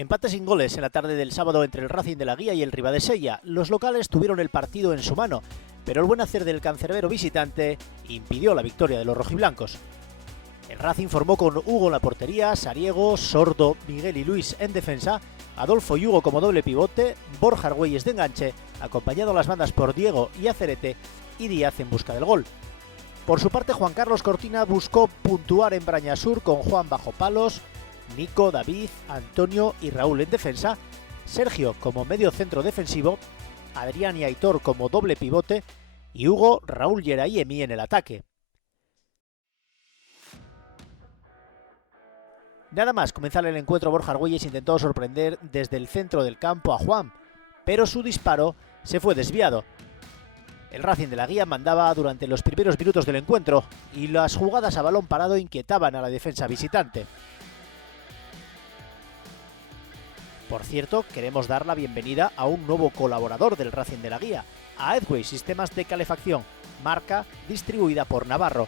Empate sin goles en la tarde del sábado entre el Racing de la Guía y el Ribadesella. Los locales tuvieron el partido en su mano, pero el buen hacer del cancerbero visitante impidió la victoria de los rojiblancos. El Racing formó con Hugo en la portería, Sariego, Sordo, Miguel y Luis en defensa, Adolfo y Hugo como doble pivote, Borja Argüelles de enganche, acompañado a las bandas por Diego y Acerete, y Díaz en busca del gol. Por su parte, Juan Carlos Cortina buscó puntuar en Brañasur con Juan bajo palos, Nico, David, Antonio y Raúl en defensa, Sergio como medio centro defensivo, Adrián y Aitor como doble pivote y Hugo, Raúl Llera y Emi en el ataque. Nada más comenzar el encuentro, Borja Argüelles intentó sorprender desde el centro del campo a Juan, pero su disparo se fue desviado. El Racing de la Guía mandaba durante los primeros minutos del encuentro y las jugadas a balón parado inquietaban a la defensa visitante. Por cierto, queremos dar la bienvenida a un nuevo colaborador del Racing de la Guía, a Edway Sistemas de Calefacción, marca distribuida por Navarro.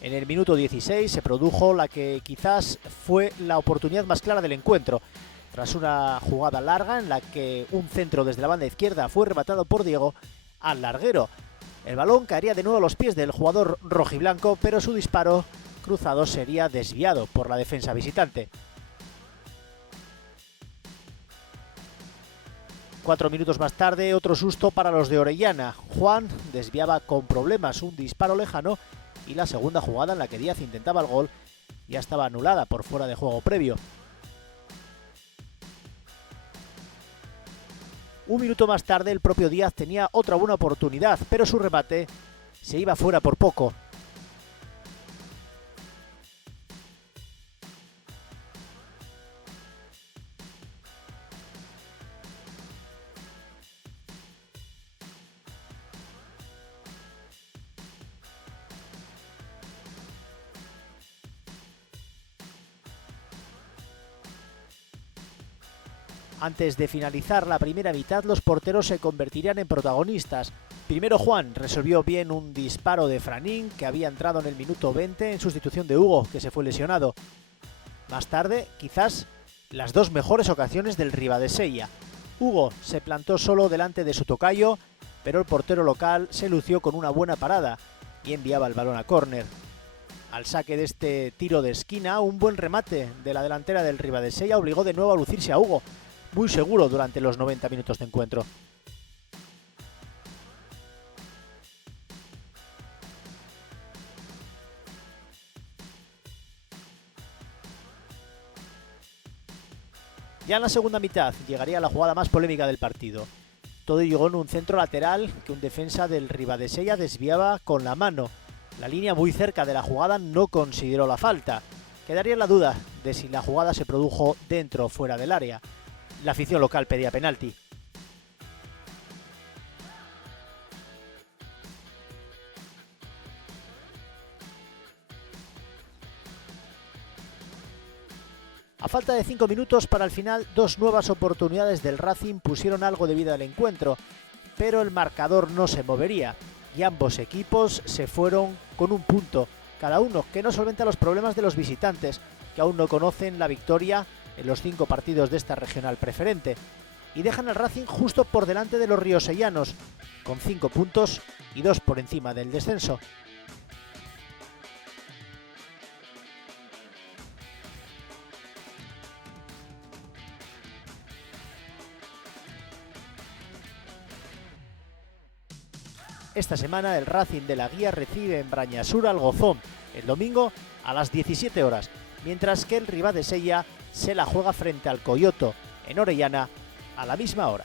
En el minuto 16 se produjo la que quizás fue la oportunidad más clara del encuentro. Tras una jugada larga en la que un centro desde la banda izquierda fue rematado por Diego al larguero. El balón caería de nuevo a los pies del jugador rojiblanco, pero su disparo cruzado sería desviado por la defensa visitante. 4 minutos más tarde, otro susto para los de Orellana. Juan desviaba con problemas un disparo lejano y la segunda jugada en la que Díaz intentaba el gol ya estaba anulada por fuera de juego previo. Un minuto más tarde el propio Díaz tenía otra buena oportunidad, pero su remate se iba fuera por poco. Antes de finalizar la primera mitad, los porteros se convertirían en protagonistas. Primero Juan resolvió bien un disparo de Franín, que había entrado en el minuto 20 en sustitución de Hugo, que se fue lesionado. Más tarde, quizás las dos mejores ocasiones del Ribadesella. Hugo se plantó solo delante de su tocayo, pero el portero local se lució con una buena parada y enviaba el balón a córner. Al saque de este tiro de esquina, un buen remate de la delantera del Ribadesella obligó de nuevo a lucirse a Hugo, muy seguro durante los 90 minutos de encuentro. Ya en la segunda mitad llegaría la jugada más polémica del partido. Todo llegó en un centro lateral que un defensa del Ribadesella desviaba con la mano. La línea muy cerca de la jugada no consideró la falta. Quedaría la duda de si la jugada se produjo dentro o fuera del área. La afición local pedía penalti. A falta de 5 minutos para el final, dos nuevas oportunidades del Racing pusieron algo de vida al encuentro, pero el marcador no se movería y ambos equipos se fueron con un punto, cada uno, que no solventa los problemas de los visitantes, que aún no conocen la victoria en los 5 partidos de esta regional preferente, y dejan al Racing justo por delante de los riosellanos, con 5 puntos y 2 por encima del descenso. Esta semana el Racing de la Guía recibe en Brañasur al Gozón, el domingo a las 17 horas, mientras que el Ribadesella se la juega frente al Coyoto, en Orellana, a la misma hora.